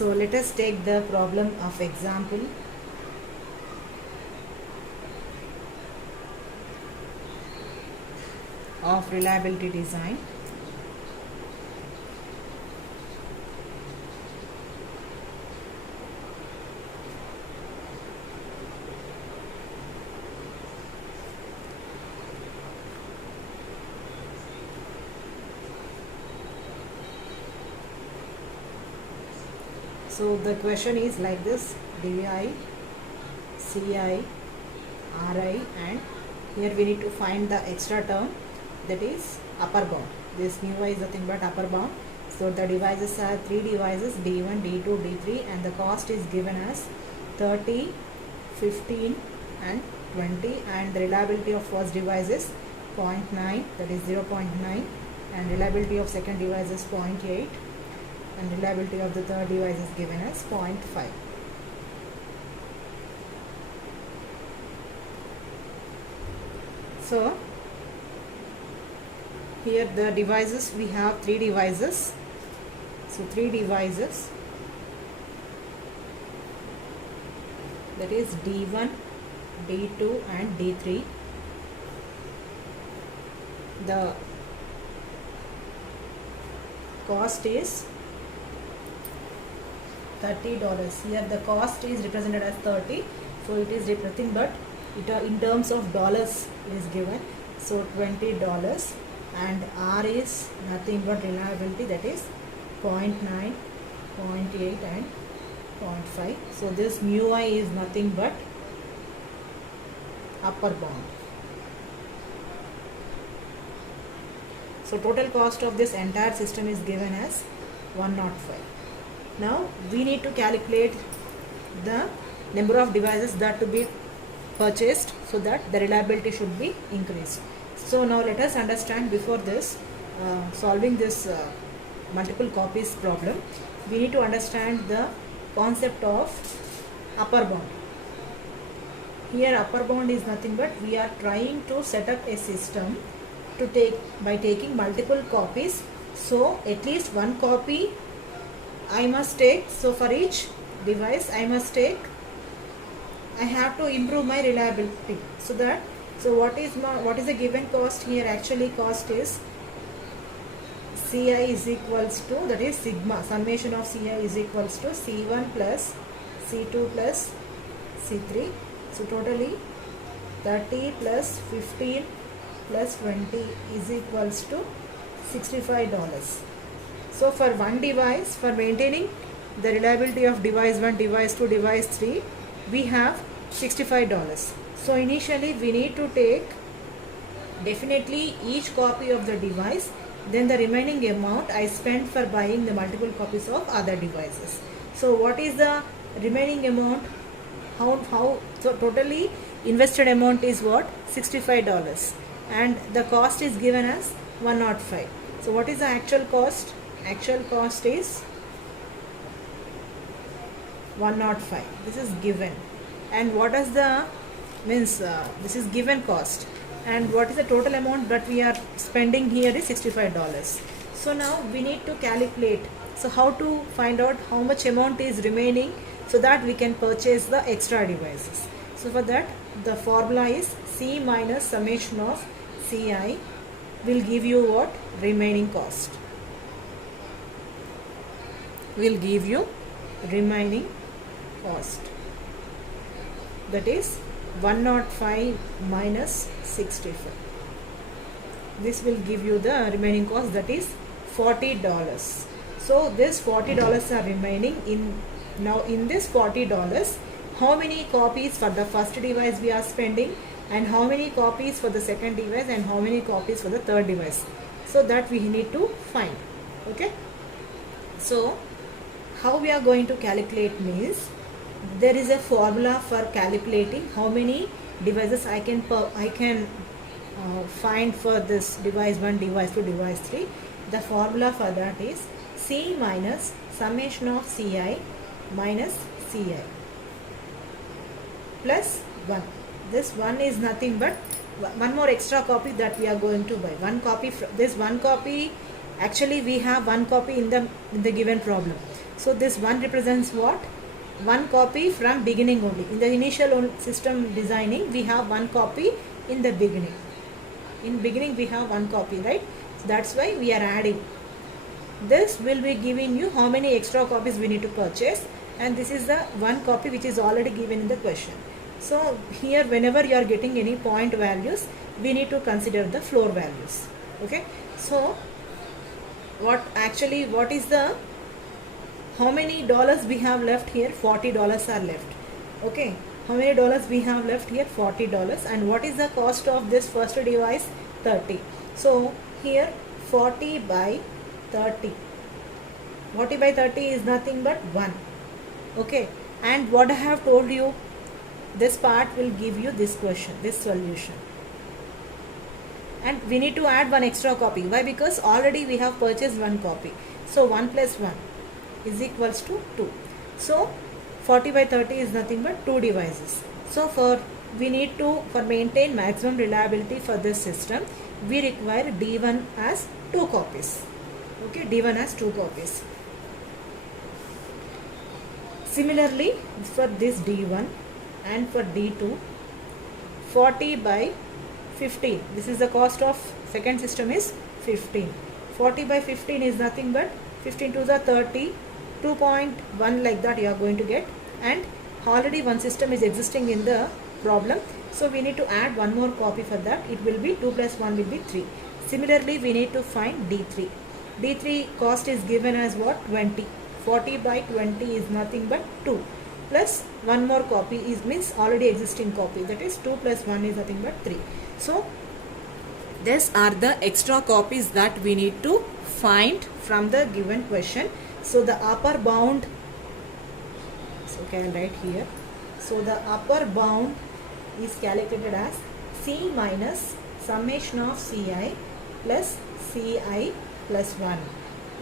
So let us take the problem of example. Of reliability design. So the question is like this: DI, CI, RI, and here we need to find the extra term, that is upper bound. This mu I is nothing but upper bound. So the devices are 3 devices, D1, D2, D3, and the cost is given as 30, 15 and 20, and the reliability of first device is 0.9, that is 0.9, and reliability of second device is 0.8, and reliability of the third device is given as 0.5. So here the devices, we have 3 devices. So 3 devices, that is D1, D2 and D3. The cost is $30. Here the cost is represented as 30, so it is nothing but in terms of dollars is given. So $20, and R is nothing but reliability, that is 0.9, 0.8 and 0.5. So this mu I is nothing but upper bound. So total cost of this entire system is given as 105. Now we need to calculate the number of devices that to be purchased so that the reliability should be increased. So now let us understand, before this solving this multiple copies problem, we need to understand the concept of upper bound. Here upper bound is nothing but we are trying to set up a system to take by taking multiple copies. So at least one copy I must take. So for each device I have to improve my reliability. So what is the given cost here? Actually cost is Ci is equals to, that is sigma, summation of Ci is equals to C1 plus C2 plus C3. So totally 30 plus 15 plus 20 is equals to $65. So for one device, for maintaining the reliability of device 1, device 2, device 3, we have $65. So initially we need to take definitely each copy of the device, then the remaining amount I spent for buying the multiple copies of other devices. So what is the remaining amount? So totally invested amount is what? $65, and the cost is given as 105. So what is the actual cost? Actual cost is 105. This is given. And what is the this is given cost, and what is the total amount that we are spending here is $65. So now we need to calculate. So how to find out how much amount is remaining so that we can purchase the extra devices? So for that the formula is C minus summation of Ci will give you what? Remaining cost. Will give you remaining cost, that is 105 minus 65. This will give you the remaining cost, that is $40. So this $40 are remaining in. Now in this $40, how many copies for the first device we are spending, and how many copies for the second device, and how many copies for the third device? So that we need to find. Okay. So how we are going to calculate means, there is a formula for calculating how many devices I can find for this device 1, device 2, device 3. The formula for that is C minus summation of Ci minus Ci plus 1. This 1 is nothing but one more extra copy that we are going to buy. One copy. This one copy, actually we have one copy in the given problem. So this 1 represents what? 1 copy from beginning only. In the initial system designing, we have 1 copy in the beginning. In beginning we have 1 copy, right? So that's why we are adding. This will be giving you how many extra copies we need to purchase, and this is the 1 copy which is already given in the question. So here whenever you are getting any point values, we need to consider the floor values. Okay, so what is the, how many dollars we have left here? $40 are left. Okay, how many dollars we have left here? $40. And what is the cost of this first device? 30. So here 40 by 30. 40 by 30 is nothing but 1. Okay, and what I have told you, this part will give you this question, this solution. And we need to add 1 extra copy. Why? Because already we have purchased 1 copy. So 1 plus 1 is equals to 2. So 40 by 30 is nothing but 2 devices. So for maintain maximum reliability for this system, we require D1 as 2 copies. Okay, D1 has 2 copies. Similarly, for this D1 and for D2, 40 by 15. This is the cost of second system is 15. 40 by 15 is nothing but 15 to the 30, 2.1 like that you are going to get. And already 1 system is existing in the problem. So we need to add 1 more copy for that. It will be 2 plus 1 will be 3. Similarly, we need to find D3. D3 cost is given as what? 20. 40 by 20 is nothing but 2. Plus 1 more copy is means already existing copy. That is 2 plus 1 is nothing but 3. So these are the extra copies that we need to find from the given question. So the upper bound, so okay, I'll write here. So the upper bound is calculated as C minus summation of Ci plus Ci plus 1.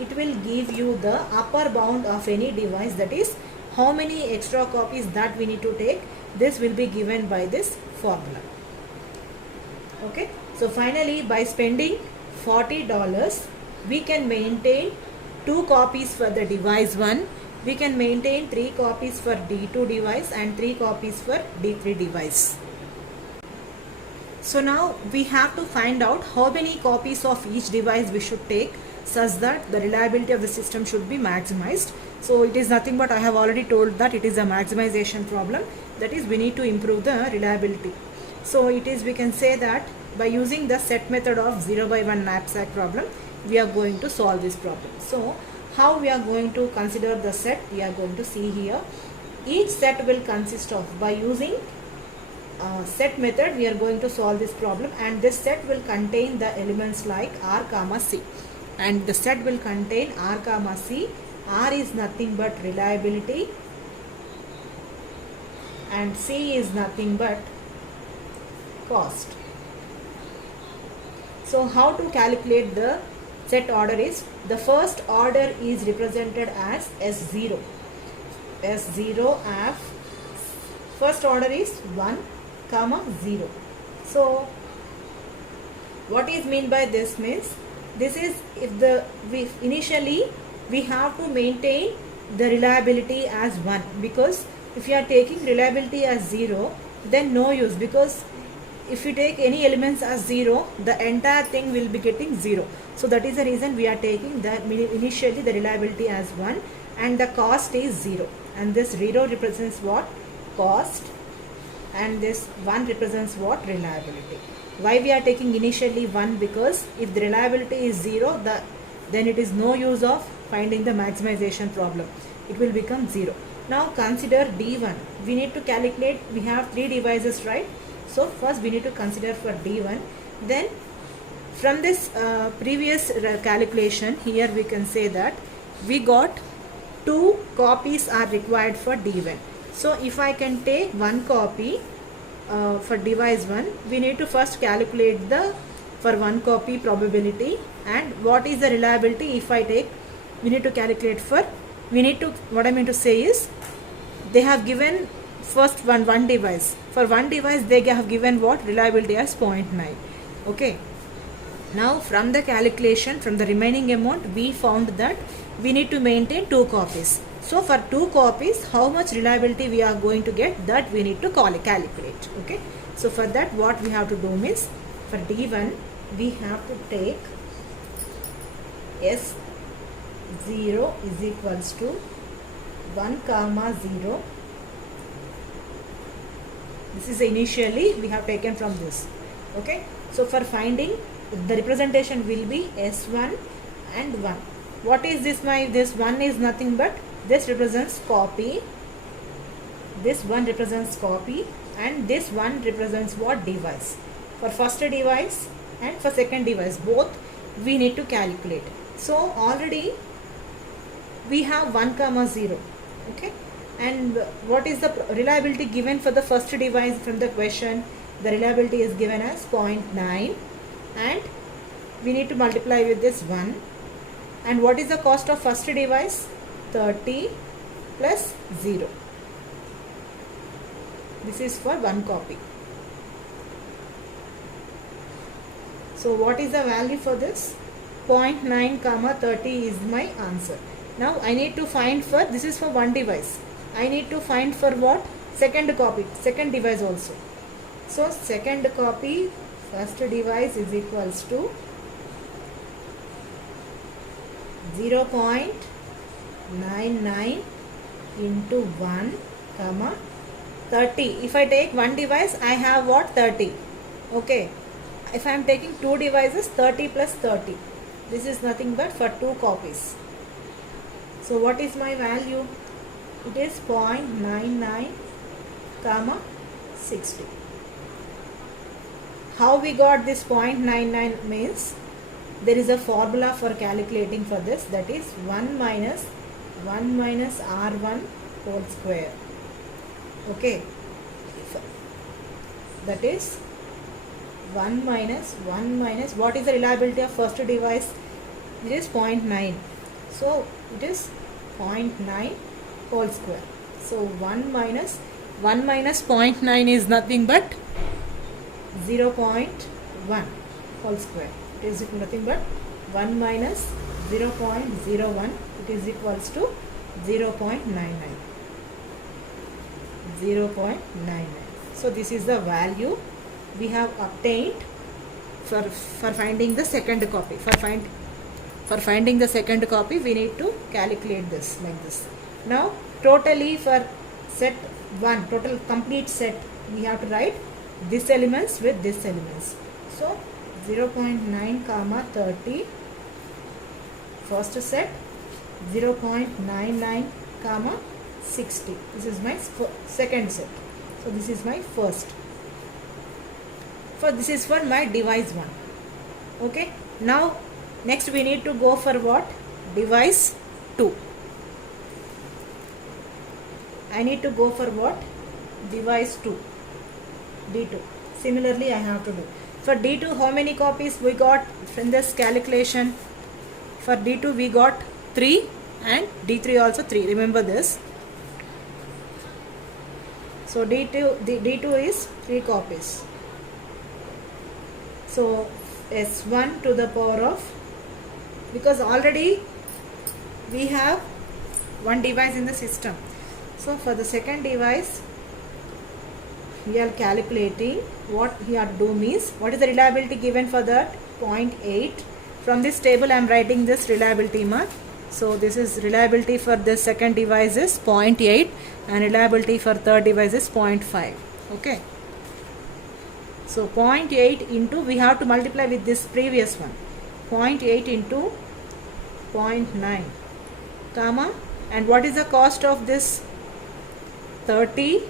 It will give you the upper bound of any device, that is how many extra copies that we need to take. This will be given by this formula. Okay, so finally by spending $40, we can maintain 2 copies for the device 1. We can maintain 3 copies for D2 device and 3 copies for D3 device. So now we have to find out how many copies of each device we should take such that the reliability of the system should be maximized. So it is nothing but I have already told that it is a maximization problem. That is, we need to improve the reliability. So it is, we can say that by using the set method of 0 by 1 knapsack problem, we are going to solve this problem. So how we are going to consider the set, we are going to see here. Each set will consist of, by using set method, we are going to solve this problem, and this set will contain the elements like R comma C, and the set will contain R comma C. R is nothing but reliability and C is nothing but cost. So how to calculate the set order is, the first order is represented as S0. S0 F, first order is 1 comma 0. So what is mean by this means, this is if initially we have to maintain the reliability as 1, because if you are taking reliability as 0, then no use, because if you take any elements as 0, the entire thing will be getting 0. So that is the reason we are taking the initially the reliability as 1 and the cost is 0, and this 0 represents what? Cost, and this 1 represents what? Reliability. Why we are taking initially 1? Because if the reliability is 0, then it is no use of finding the maximization problem. It will become 0. Now consider D1. We need to calculate, we have 3 devices, right? So first we need to consider for D1. Then from this previous calculation, here we can say that we got 2 copies are required for D1. So if I can take 1 copy for device 1, we need to first calculate the for 1 copy probability, and what is the reliability if I take, we need to calculate for, we need to, what I mean to say is, they have given first one device, for 1 device they have given what? Reliability as 0.9. Okay, now from the calculation, from the remaining amount, we found that we need to maintain 2 copies. So for 2 copies, how much reliability we are going to get, that we need to calculate. Okay. So for that, what we have to do means, for D1 we have to take S0 is equals to 1 comma 0. This is initially we have taken from this. Okay. So for finding, the representation will be S1 and 1. What is this? This 1 is nothing but, this represents copy, this 1 represents copy, and this 1 represents what? Device. For first device and for second device, both we need to calculate. So already we have 1 comma 0. Okay. And what is the reliability given for the first device from the question? The reliability is given as 0.9, and we need to multiply with this 1. And what is the cost of first device? 30 plus 0. This is for 1 copy. So what is the value for this? 0.9 comma 30 is my answer. Now I need to find for, this is for 1 device. I need to find for what? Second copy, second device also. So second copy, first device is equals to 0.99 into 1 comma 30. If I take 1 device, I have what? 30. Okay. If I am taking 2 devices, 30 plus 30. This is nothing but for 2 copies. So what is my value? It is 0.99 comma 60. How we got this 0.99 means, there is a formula for calculating for this, that is 1 minus R1 whole square. Okay. That is 1 minus what is the reliability of first device? It is 0.9. So it is 0.9 whole square. So 1 minus 0.9 is nothing but 0.1 whole square. It is nothing but 1 minus 0.01. It is equals to 0.99. 0.99. So this is the value we have obtained for finding the second copy. For finding the second copy, we need to calculate this like this. Now totally for set 1, total complete set, we have to write this elements with this elements. So 0.9 comma 30 first set, 0.99 comma 60. This is my second set. So this is my first. This is for my device 1. Okay. Now next we need to go for what? Device 2. I need to go for what? Device 2. D2. Similarly I have to do. For D2, how many copies we got from this calculation? For D2 we got 3 and D3 also 3. Remember this. So D2 is 3 copies. So S1 to the power of, because already we have 1 device in the system. So for the second device, we are calculating. What we have to do means, what is the reliability given for that? 0.8. From this table I am writing this reliability mark. So this is reliability for this second device is 0.8 and reliability for third device is 0.5. Okay. So 0.8 into, we have to multiply with this previous one. 0.8 into 0.9 comma, and what is the cost of this? 30.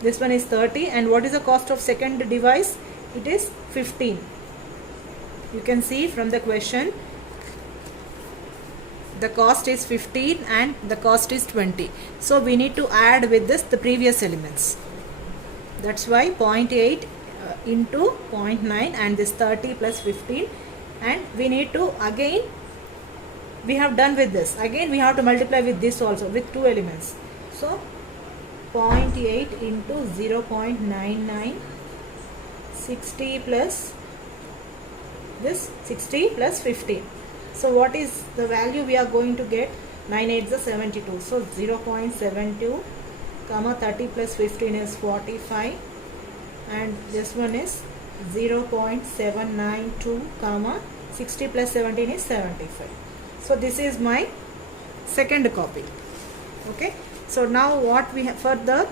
This one is 30, and what is the cost of second device? It is 15. You can see from the question, the cost is 15 and the cost is 20. So we need to add with this the previous elements. That's why 0.8 into 0.9 and this 30 plus 15, and we need to again, we have done with this, again we have to multiply with this also, with 2 elements. So 0.8 into 0.99, 60 plus this 60 plus 15. So what is the value we are going to get? 9 8 is 72. So 0.72 comma 30 plus 15 is 45, and this one is 0.792 comma 60 plus 17 is 75. So this is my second copy. Okay, so now what we have for the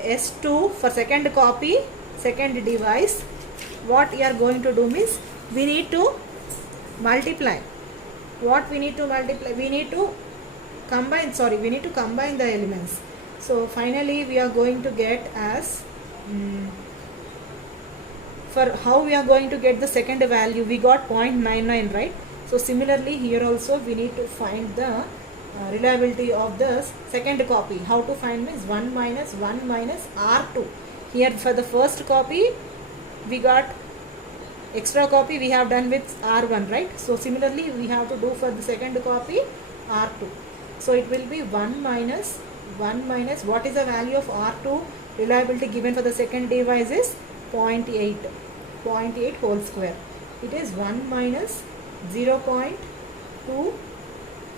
S2 for second copy, second device, what we are going to do means we need to multiply. What we need to multiply? We need to combine, we need to combine the elements. So finally we are going to get as for how we are going to get the second value, we got 0.99, right? So similarly here also we need to find the reliability of the second copy. How to find means 1 minus R2. Here for the first copy we got extra copy we have done with R1, right? So similarly we have to do for the second copy R2. So it will be 1 minus what is the value of R2 reliability given for the second device is 0.8 whole square. It is 1 minus 0.2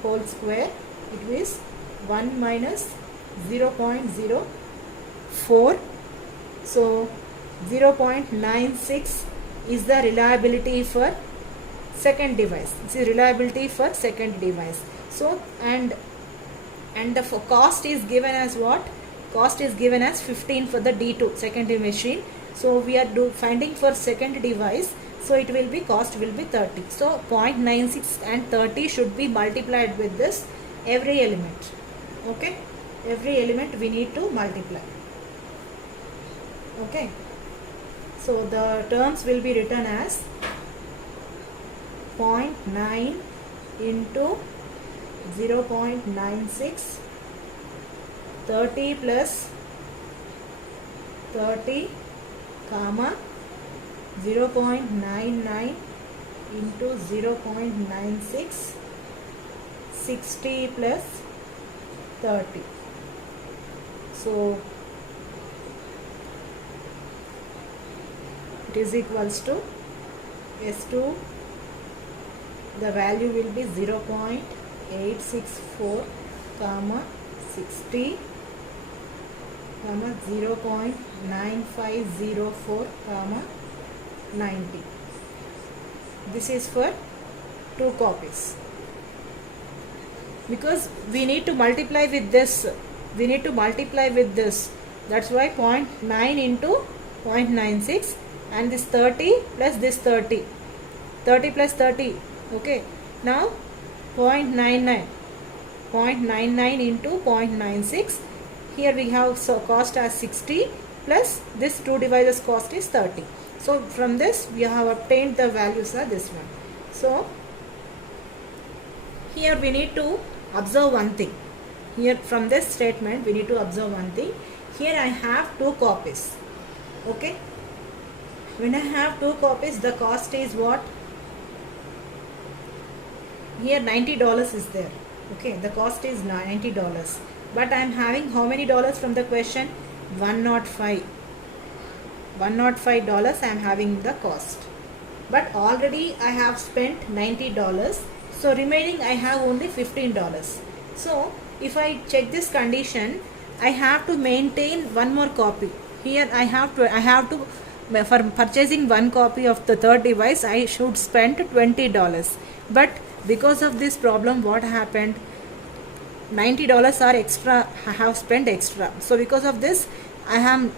whole square. It is 1 minus 0.04. So 0.96 is the reliability for second device. This is reliability for second device. So and the cost is given as what? Cost is given as 15 for the D2 secondary machine. So we are finding for second device. So it will be cost will be 30. So 0.96 and 30 should be multiplied with this every element. Okay, every element we need to multiply. Okay, so the terms will be written as 0.9 into 0.96, 30 plus 30 comma 0.99 into 0.96, 60 plus 30. So it is equals to S2, the value will be 0.864 comma 60 comma 0.9504 comma 90. This is for 2 copies. Because we need to multiply with this. That's why 0.9 into 0.96 and this 30 plus this 30. 30 plus 30. Okay. Now 0.99 into 0.96. Here we have cost as 60 plus this 2 devices cost is 30. So from this we have obtained the values are this one. So here we need to observe one thing. Here from this statement we need to observe one thing. Here I have 2 copies. Okay. When I have 2 copies, the cost is what? Here $90 is there. Okay, the cost is $90. But I am having how many dollars from the question? $105. $105 I am having the cost. But already I have spent $90. So remaining I have only $15. So if I check this condition, I have to maintain one more copy. Here I have to for purchasing one copy of the third device I should spend $20. But because of this problem, what happened? $90 are extra. I have spent extra. So because of this, I am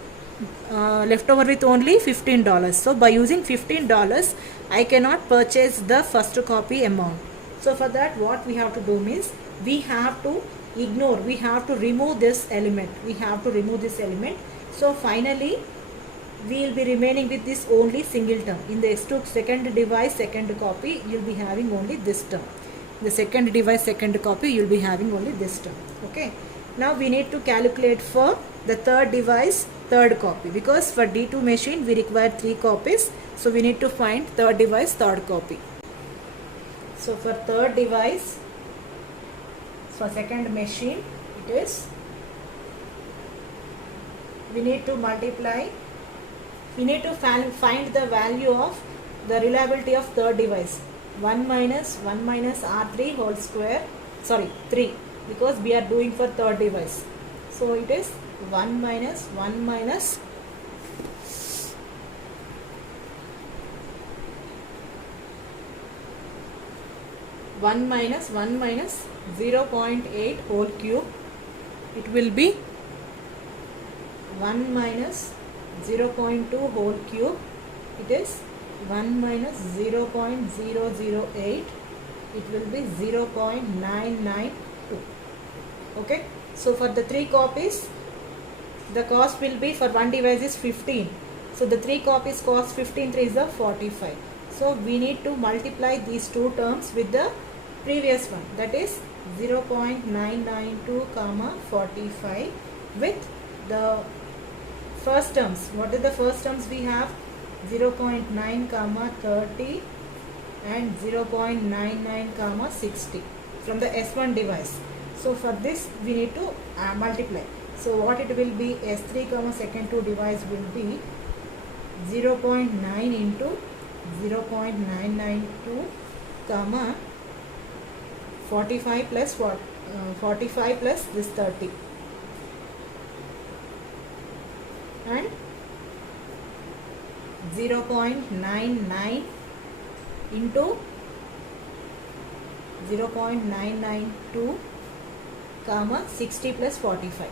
left over with only $15. So by using $15, I cannot purchase the first copy amount. So for that, what we have to do means we have to ignore. We have to remove this element. So finally, we will be remaining with this only single term. In the S2 second device, second copy, you will be having only this term. The second device, second copy, you will be having only this term. Okay. Now we need to calculate for the third device, third copy. Because for D2 machine, we require 3 copies. So we need to find third device, third copy. So for third device, for second machine, it is, we need to multiply. We need to find the value of the reliability of third device. 1 minus R3 whole square, sorry 3, because we are doing for third device. So it is 1 minus 0.8 whole cube. It will be 1 minus 0.2 whole cube. It is 1 minus 0.008. It will be 0.992. Okay. So for the 3 copies, the cost will be, for one device is 15. So the 3 copies cost 15, 3 is the 45. So we need to multiply these two terms with the previous one, that is 0.992 comma 45 with the first terms. What are the first terms we have? 0.9 comma 30 and 0.99 comma 60 from the S1 device. So for this we need to multiply. So what it will be, S3 comma second 2 device will be 0.9 into 0.992 comma 45 plus what? 45 plus this 30 and 0.99 into 0.992 comma 60 plus 45.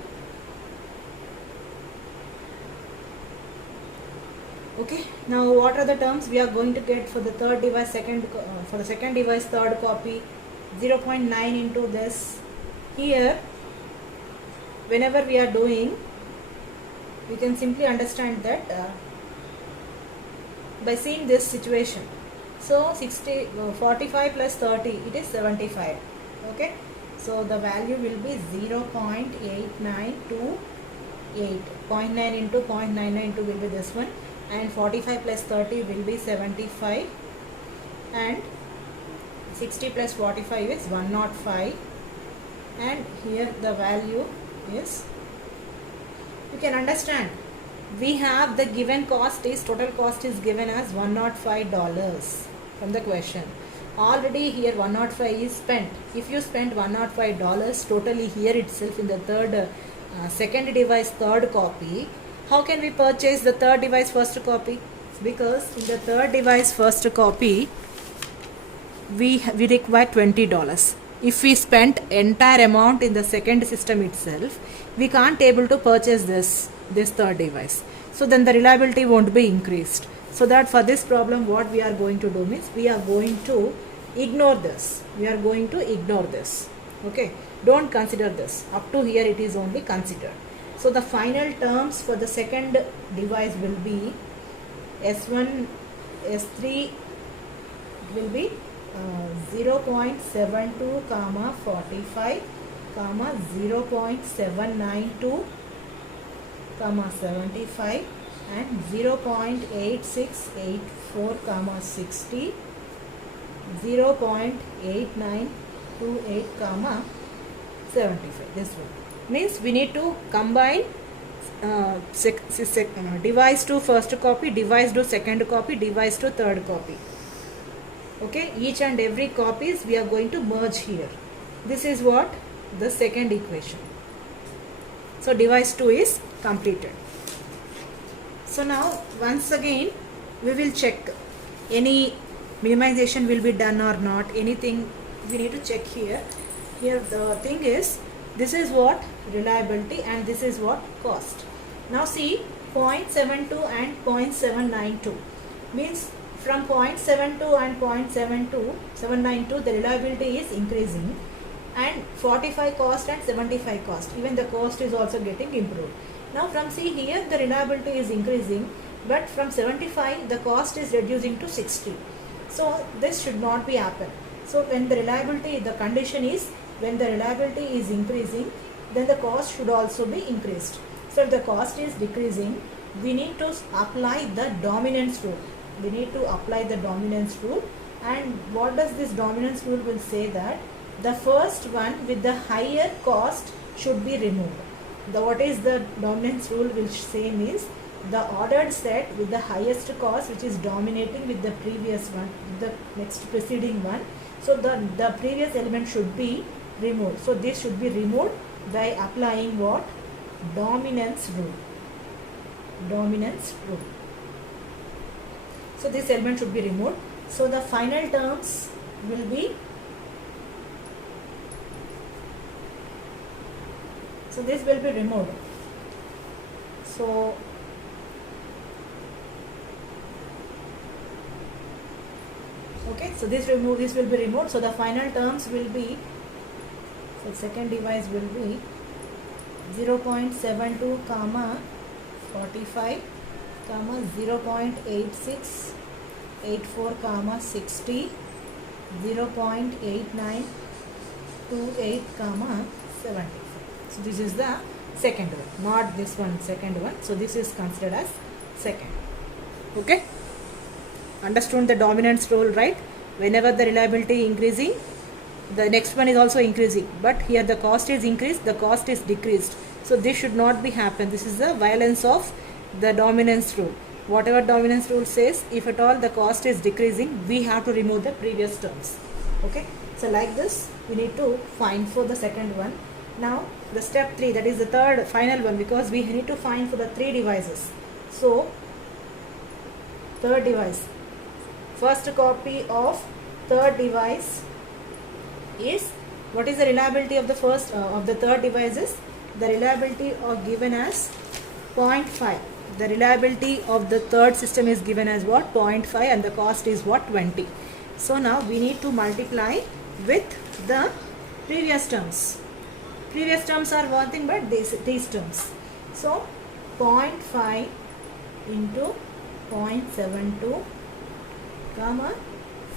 Okay, now what are the terms we are going to get for the third device, for the second device third copy? 0.9 into this. Here whenever we are doing, we can simply understand that by seeing this situation. So 45 plus 30, it is 75. Okay, so the value will be 0.8928. 0.9 into 0.992 will be this one, and 45 plus 30 will be 75, and 60 plus 45 is 105, and here the value is, you can understand, we have the given cost is, total cost is given as $105 from the question. Already here 105 is spent. If you spend $105 totally here itself in the second device third copy, how can we purchase the third device first copy? Because in the third device first copy we require $20. If we spent entire amount in the second system itself, we can't able to purchase this third device. So then the reliability won't be increased. So that for this problem what we are going to do means, we are going to ignore this. Okay, don't consider this. Up to here it is only considered. So the final terms for the second device will be S1, S3 will be 0.72 comma 45 comma 0.792 comma 75 and 0.8684 comma 60, 0.8928 comma 75. This one means we need to combine device to first copy, device to second copy, device to third copy. Okay, each and every copies we are going to merge here. This is what the second equation. So device 2 is completed. So now once again we will check any minimization will be done or not, anything we need to check here. Here the thing is, this is what reliability and this is what cost. Now see, 0.72 and 0.792 means from 0.72 and 0.792 the reliability is increasing, and 45 cost and 75 cost, even the cost is also getting improved. Now from see here the reliability is increasing, but from 75 the cost is reducing to 60. So this should not be happen. So when the reliability, the condition is when the reliability is increasing, then the cost should also be increased. So if the cost is decreasing, we need to apply the dominance rule. And what does this dominance rule will say? That the first one with the higher cost should be removed. What is the dominance rule will say means, the ordered set with the highest cost, which is dominating with the previous one, with the next preceding one. So the previous element should be removed. So this should be removed by applying what? Dominance rule. Dominance rule. So this element should be removed. So the final terms will be, so this will be removed. So okay, so this will be removed. So the final terms will be, so second device will be 0.72 comma 45 comma 0.8684 comma 60 0.8928 comma 75. So this is the second one, not this one, second one. So this is considered as second. Okay, understood the dominance rule, right? Whenever the reliability increasing, the next one is also increasing, but here the cost is increased, the cost is decreased. So this should not be happen. This is the violence of the dominance rule. Whatever dominance rule says, if at all the cost is decreasing, we have to remove the previous terms. Okay, so like this we need to find for the second one. Now the step 3, that is the third final one, because we need to find for the 3 devices. So third device, first copy of third device is, what is the reliability of the first of the third devices? The reliability are given as 0.5. The reliability of the third system is given as what? 0.5, and the cost is what? 20. So now we need to multiply with the previous terms. Previous terms are one thing, but these terms. So 0.5 into 0.72 comma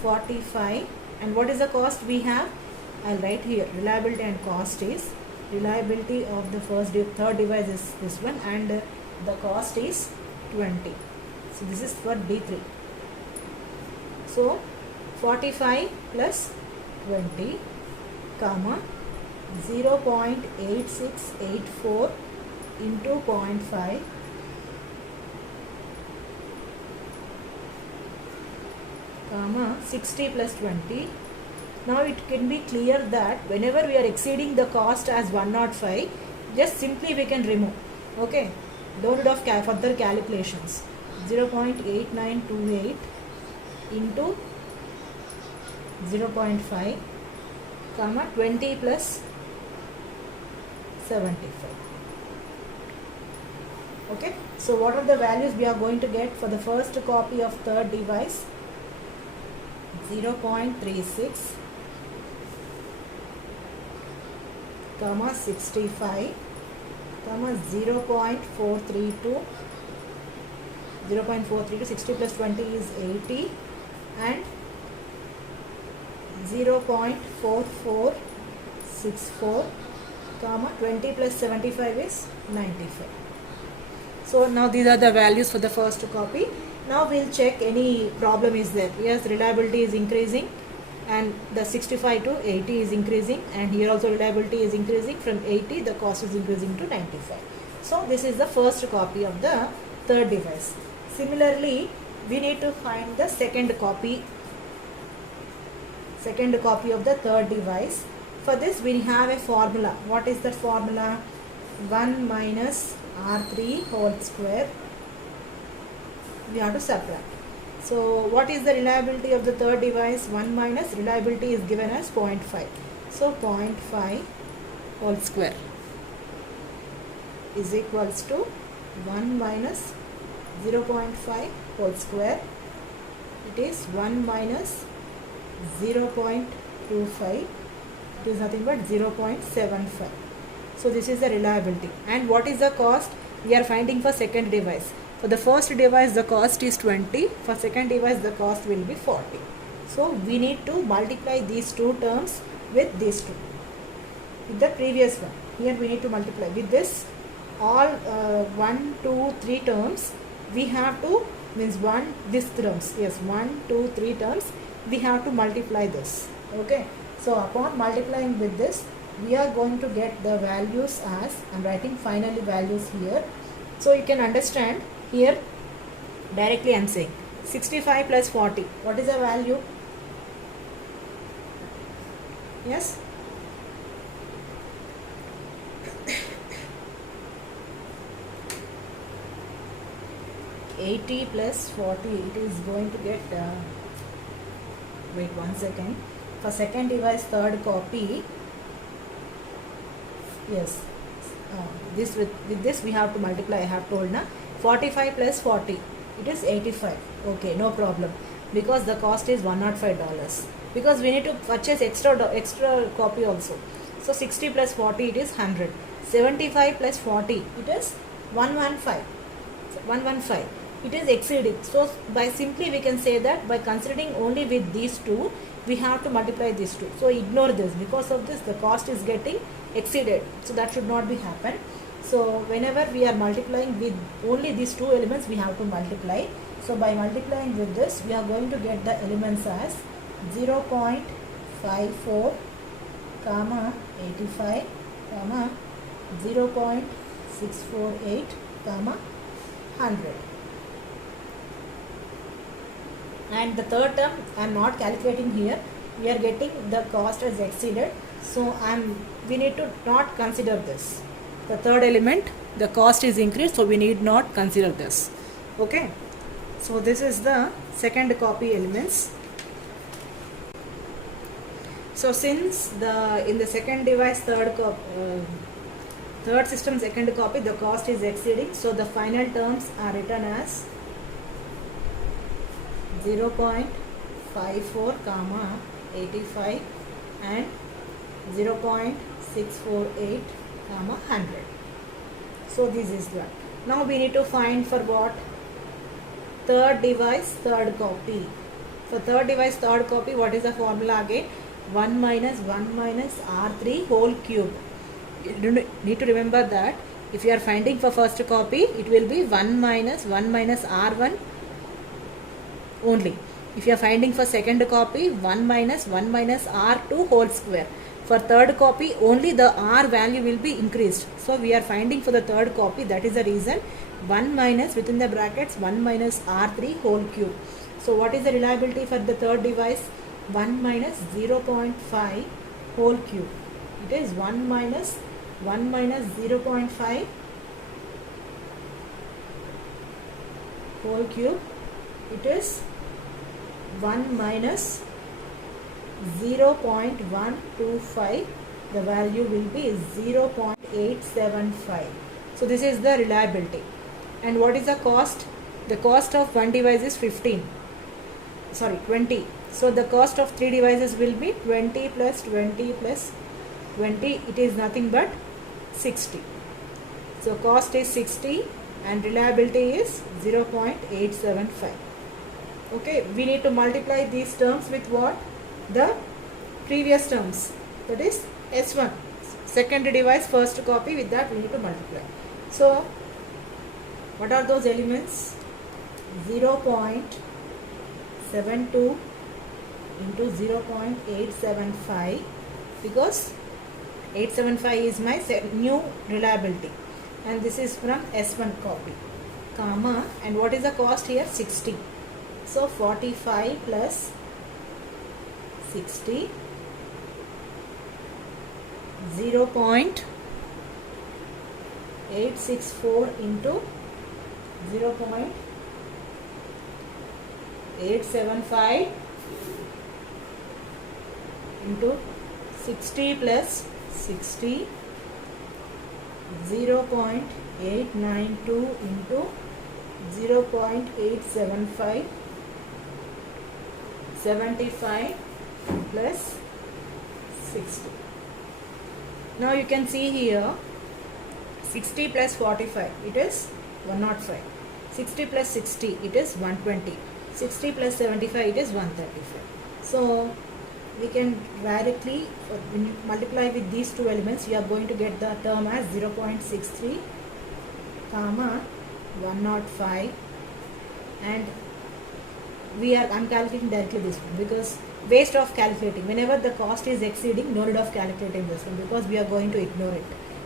45, and what is the cost we have? I'll write here. Reliability and cost is, reliability of the third device is this one, and the cost is 20. So this is for D3. So 45 plus 20 comma 0.8684 into 0.5 comma 60 plus 20. Now it can be clear that whenever we are exceeding the cost as 105, just simply we can remove. Okay, don't do further calculations. 0.8928 into 0.5 comma 20 plus 75. Okay, so what are the values we are going to get for the first copy of third device? 0.36 comma 65 comma 0.432 60 plus 20 is 80, and 0.4464 comma 20 plus 75 is 95. So now these are the values for the first copy. Now we'll check any problem is there. Yes, reliability is increasing, and the 65 to 80 is increasing, and here also reliability is increasing. From 80 the cost is increasing to 95. So this is the first copy of the third device. Similarly, we need to find the second copy of the third device. For this we have a formula. What is that formula? 1 minus R3 whole square. We have to subtract. So what is the reliability of the third device? 1 minus, reliability is given as 0.5. So 0.5 whole square is equals to 1 minus 0.5 whole square. It is 1 minus 0.25. It is nothing but 0.75. So this is the reliability. And what is the cost? We are finding for second device. For the first device the cost is 20. For second device the cost will be 40. So we need to multiply these two terms with these two, with the previous one. Here we need to multiply with this all 1, 2, 3 terms. We have to, means this terms, yes, 1, 2, 3 terms, we have to multiply this. Okay, so upon multiplying with this, we are going to get the values as, I am writing finally values here. So you can understand Here directly I am saying 65 plus 40. What is the value? Yes? $80 plus 40, it is going to get, wait 1 second. For second device, third copy, yes, this with this we have to multiply, I have told na. 45 plus 40, it is 85. Okay, no problem, because the cost is $105, because we need to purchase extra copy also. So 60 plus 40, it is 100. 75 plus 40, it is 115. 115, it is exceeding. So by simply we can say that by considering only with these two, we have to multiply these two. So ignore this. Because of this, the cost is getting exceeded. So that should not be happen. So whenever we are multiplying with only these two elements, we have to multiply. So by multiplying with this, we are going to get the elements as 0.54, comma 85, comma 0.648, comma 100. And the third term I am not calculating here. We are getting the cost as exceeded. So we need to not consider this. The third element, the cost is increased, so we need not consider this. Okay. So this is the second copy elements. So since in the second device, third system second copy, the cost is exceeding, so the final terms are written as 0.54, comma 85 and 0.648, comma 100. So this is that. Now we need to find for what? Third device, third copy. For third device, third copy, what is the formula again? 1 minus R3 whole cube. You need to remember that if you are finding for first copy, it will be 1 minus R1 only. If you are finding for second copy, 1 minus R2 whole square. For third copy, only the R value will be increased. So we are finding for the third copy, that is the reason 1 minus within the brackets 1 minus R3 whole cube. So what is the reliability for the third device? 1 minus 0.5 whole cube. It is 1 minus 0.5 whole cube. It is 1 minus 0.125. The value will be 0.875. So this is the reliability. And what is the cost? The cost of one device is 20. So the cost of three devices will be 20 plus 20 plus 20. It is nothing but 60. So cost is 60 and reliability is 0.875. Okay, we need to multiply these terms with what? The previous terms, that is S1, second device, first copy. With that we need to multiply. So what are those elements? 0.72 into 0.875, because 875 is my new reliability, and this is from S1 copy, comma, and what is the cost here? 60. So 45 plus 60, 0.864 into 0.875 into 60 plus 60, 0.892 into 0.875, 75 plus 60. Now you can see here 60 plus 45, it is 105. 60 plus 60, it is 120. 60 plus 75, it is 135. So we can directly, when you multiply with these two elements, you are going to get the term as 0.63, comma 105, and I'm calculating directly this one, because waste of calculating. Whenever the cost is exceeding, no need of calculating this one, because we are going to ignore it.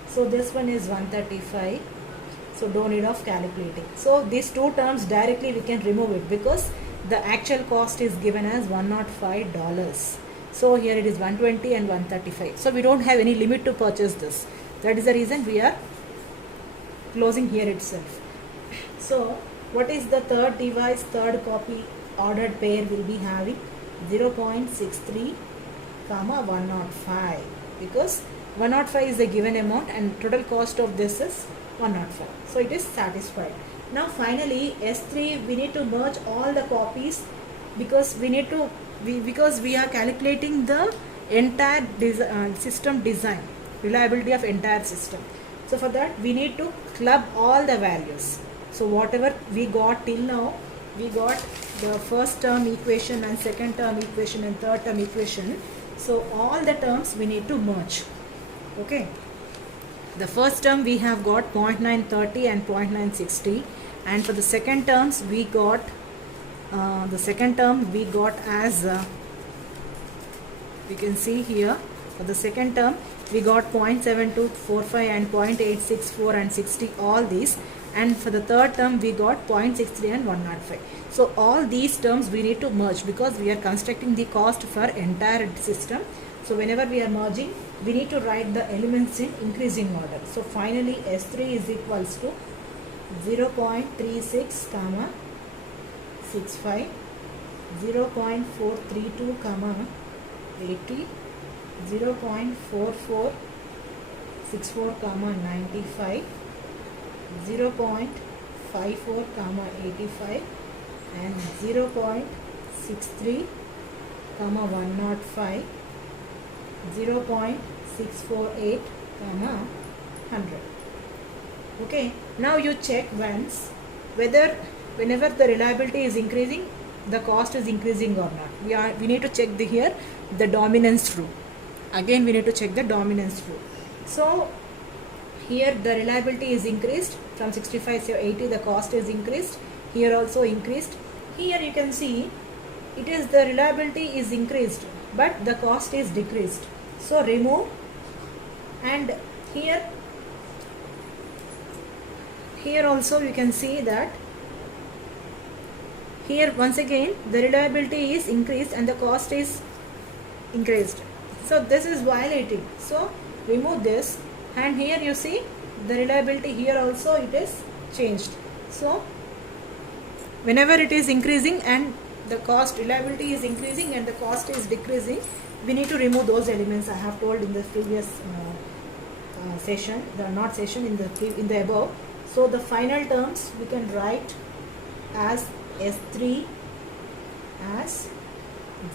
So this one is 135, So no need of calculating. So these two terms directly we can remove it because the actual cost is given as $105. So here it is 120 and 135. So we don't have any limit to purchase this. That is the reason we are closing here itself. So what is the third device, third copy ordered pair will be having? 0.63 comma 105, because 105 is the given amount and total cost of this is 105. So it is satisfied. Now finally S3 we need to merge all the copies because because we are calculating the entire system design, reliability of entire system. So for that we need to club all the values. So whatever we got till now, we got the first term equation and second term equation and third term equation. So all the terms we need to merge. Okay. The first term we have got 0.930 and 0.960, and for the second terms we got as we can see here, for the second term we got 0.7245 and 0.864 and 60, all these, and for the third term we got 0.63 and 105. So all these terms we need to merge because we are constructing the cost for entire system. So whenever we are merging, we need to write the elements in increasing order. So finally S3 is equals to 0.36 comma 65, 0.432 comma 80, 0.4464 comma 95, 0.54 comma 85, and 0.63 comma 105, 0.648 comma 100. Okay, now you check once whether whenever the reliability is increasing, the cost is increasing or not. We need to check here the dominance rule. Again we need to check the dominance rule. So here the reliability is increased from 65 to 80, the cost is increased. Here also increased. Here you can see it is the reliability is increased but the cost is decreased. So remove, and here also you can see that here once again the reliability is increased and the cost is increased. So this is violating. So remove this, and here you see the reliability here also it is changed. So whenever it is increasing and the cost, reliability is increasing and the cost is decreasing, we need to remove those elements I have told in the previous session, in the above. So the final terms we can write as S3 as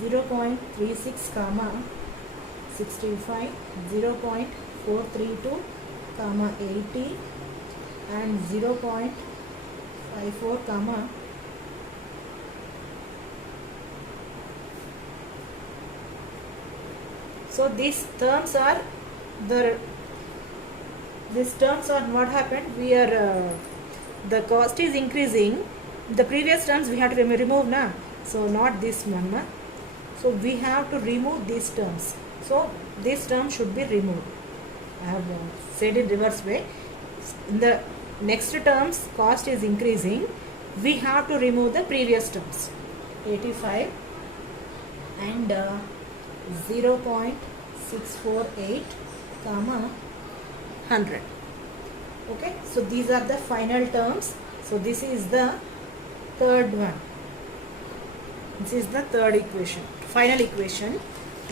0.36 comma 65, 0.432 comma 80, and 0.54 comma 1. So these terms are what happened. We are the cost is increasing. The previous terms we have to remove now. So not this one. So we have to remove these terms. So this term should be removed. I have said it reverse way. In the next terms cost is increasing, we have to remove the previous terms 85 and 0.648 comma 100. Okay, so these are the final terms. So this is the third one. This is the third equation, final equation.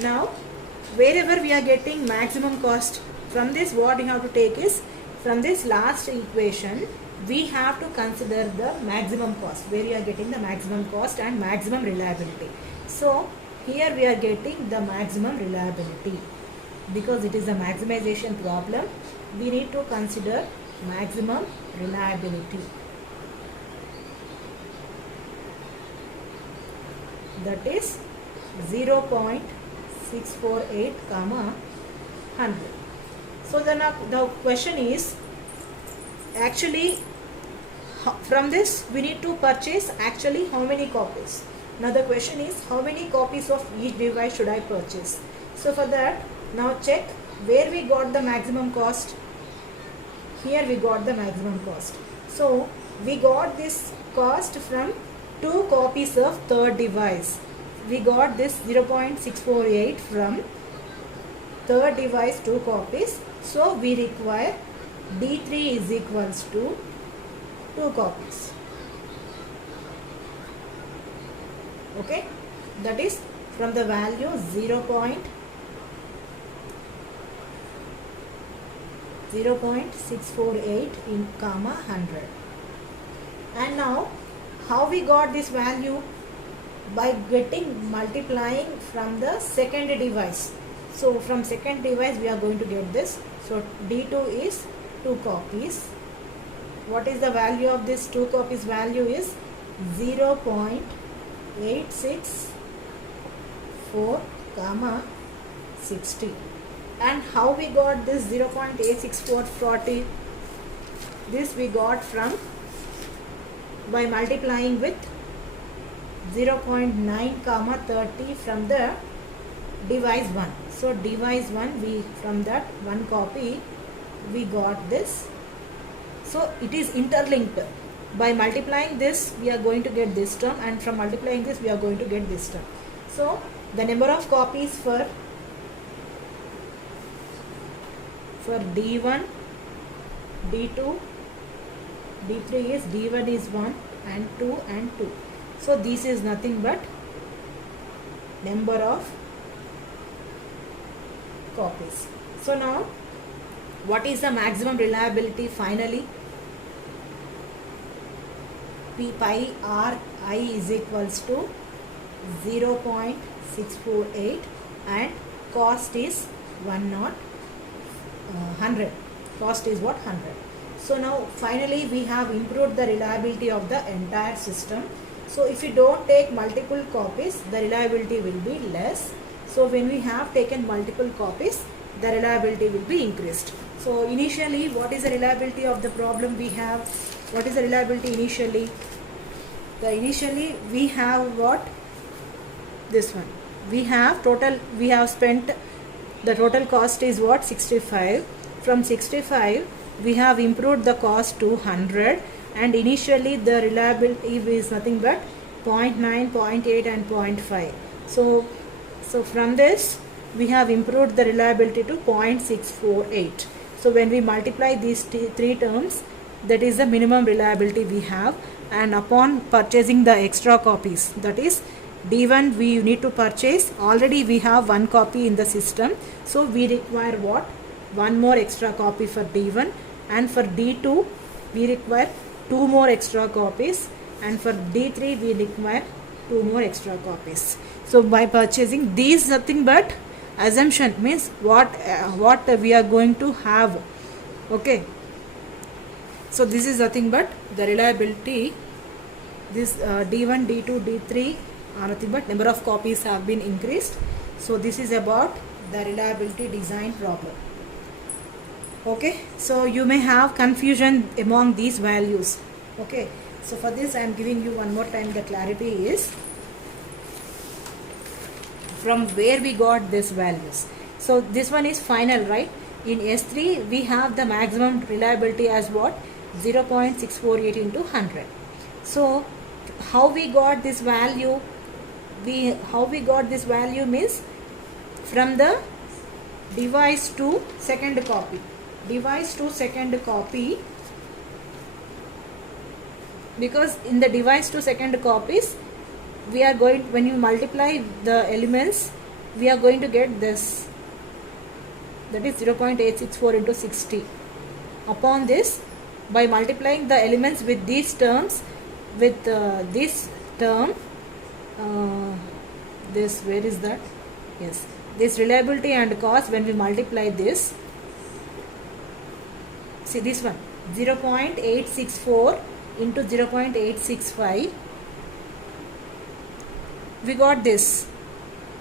Now wherever we are getting maximum cost, from this what you have to take is, from this last equation we have to consider the maximum cost, where you are getting the maximum cost and maximum reliability. So here we are getting the maximum reliability because it is a maximization problem. We need to consider maximum reliability, that is 0.648 comma 100. So then the question is, actually from this we need to purchase actually how many copies. Now the question is, how many copies of each device should I purchase? So for that, now check where we got the maximum cost. here we got the maximum cost. So we got this cost from 2 copies of third device. We got this 0.648 from third device 2 copies. So we require D3 is equals to 2 copies. Okay, that is from the value 0.648 in comma 100. And now how we got this value? By getting multiplying from the second device. So from second device we are going to get this. So D2 is 2 copies. What is the value of this 2 copies? Value is 0.864 comma 60. And how we got this 0.86440? This we got from by multiplying with 0.9 comma 30 from the device 1. So device 1, we from that 1 copy we got this. So it is interlinked. By multiplying this we are going to get this term, and from multiplying this we are going to get this term. So the number of copies for D1, D2, D3 is D1 is 1 and 2 and 2. So this is nothing but number of copies. So now what is the maximum reliability finally? P pi R I is equals to 0.648 and cost is 100. Cost is what? 100. So now finally we have improved the reliability of the entire system. So if you don't take multiple copies, the reliability will be less. So when we have taken multiple copies, the reliability will be increased. So initially, what is the reliability of the problem we have? What is the reliability initially? Initially we have what? This one. We have spent, the total cost is what? 65. From 65 we have improved the cost to 100, and initially the reliability is nothing but 0.9, 0.8 and 0.5. So from this we have improved the reliability to 0.648. So when we multiply these three terms, that is the minimum reliability we have. And upon purchasing the extra copies, that is D1 we need to purchase, already we have 1 copy in the system, so we require what? 1 more extra copy for D1, and for D2 we require 2 more extra copies, and for D3 we require 2 more extra copies. So by purchasing these, nothing but assumption, means what we are going to have. Okay, so this is nothing but the reliability. This D1, D2, D3 are nothing but number of copies have been increased. So this is about the reliability design problem. Okay, so you may have confusion among these values. Okay, so for this I am giving you one more time the clarity is from where we got these values. So this one is final, right? In S3 we have the maximum reliability as what? 0.648 into 100. So how we got this value? How we got this value means from the device to second copy. Device to second copy, because in the device to second copies we are going, when you multiply the elements, we are going to get this, that is 0.864 into 60. Upon this, by multiplying the elements with these terms, with this term, this, where is that? Yes, this reliability and cost, when we multiply this, see this one, 0.864 into 0.865, we got this.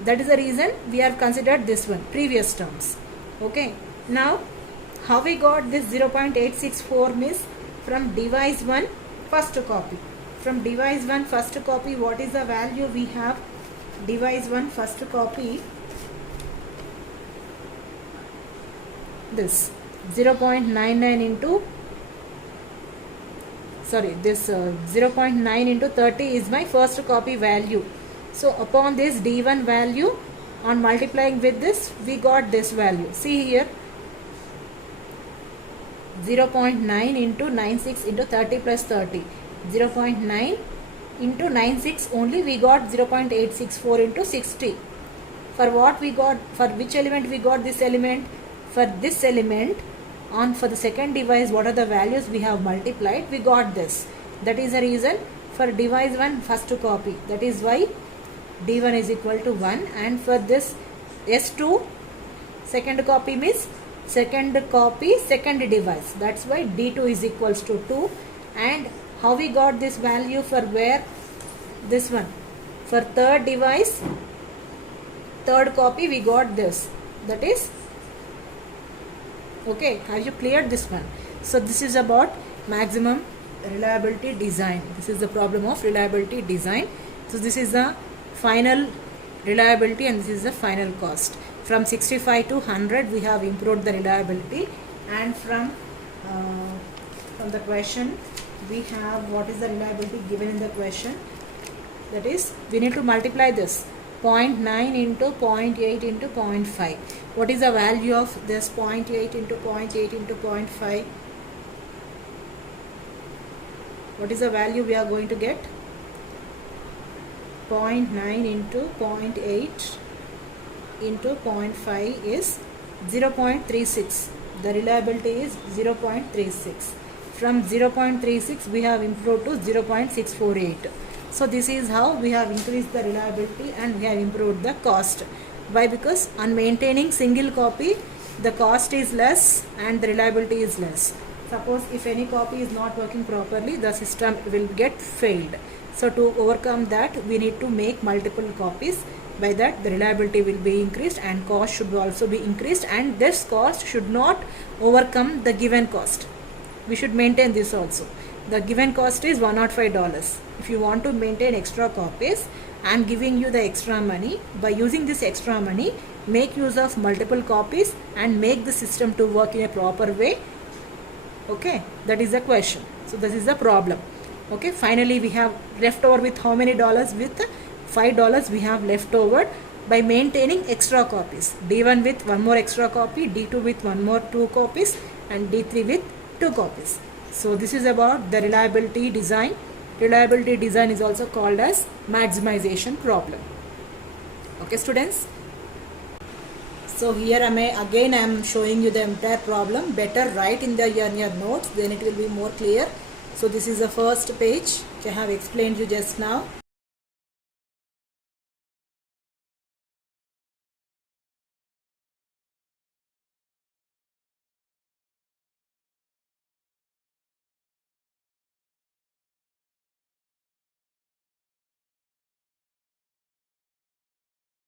That is the reason we have considered this one, previous terms. Okay, now how we got this 0.864 means from device 1 first copy. From device 1 first copy, what is the value we have? Device 1 first copy, this 0.99 into, sorry, this 0.9 into 30 is my first copy value. So upon this D1 value, on multiplying with this, we got this value. See here, 0.9 into 96 into 30 plus 30. 0.9 into 96 only we got 0.864 into 60. For what we got, for which element we got this element? For this element, for the second device, what are the values we have multiplied? We got this. That is the reason for device 1 first copy. That is why D1 is equal to 1, and for this S2 second copy means second copy second device. That's why D2 is equals to 2. And how we got this value for where? This one. For third device, third copy, we got this. That is, okay, have you cleared this one? So this is about maximum reliability design. This is the problem of reliability design. So this is the final reliability and this is the final cost. From 65 to 100 we have improved the reliability, and from the question we have what is the reliability given in the question. That is, we need to multiply this 0.9 into 0.8 into 0.5. What is the value of this 0.8 into 0.8 into 0.5? What is the value we are going to get? 0.9 into 0.8 into 0.5 is 0.36. The reliability is 0.36. From 0.36 we have improved to 0.648. So this is how we have increased the reliability and we have improved the cost. Why? Because on maintaining single copy, the cost is less and the reliability is less. Suppose if any copy is not working properly, the system will get failed. So to overcome that, we need to make multiple copies. By that, the reliability will be increased and cost should also be increased, and this cost should not overcome the given cost. We should maintain this also. The given cost is $105. If you want to maintain extra copies, I am giving you the extra money. By using this extra money, make use of multiple copies and make the system to work in a proper way. Okay, that is the question. So this is the problem. Okay, finally we have left over with how many dollars? With $5 we have left over by maintaining extra copies. D1 with one more extra copy, D2 with one more 2 copies, and D3 with 2 copies. So this is about the reliability design. Reliability design is also called as maximization problem. Okay students. So here I am showing you the entire problem. Better write in your notes, then it will be more clear. So this is the first page which I have explained you just now.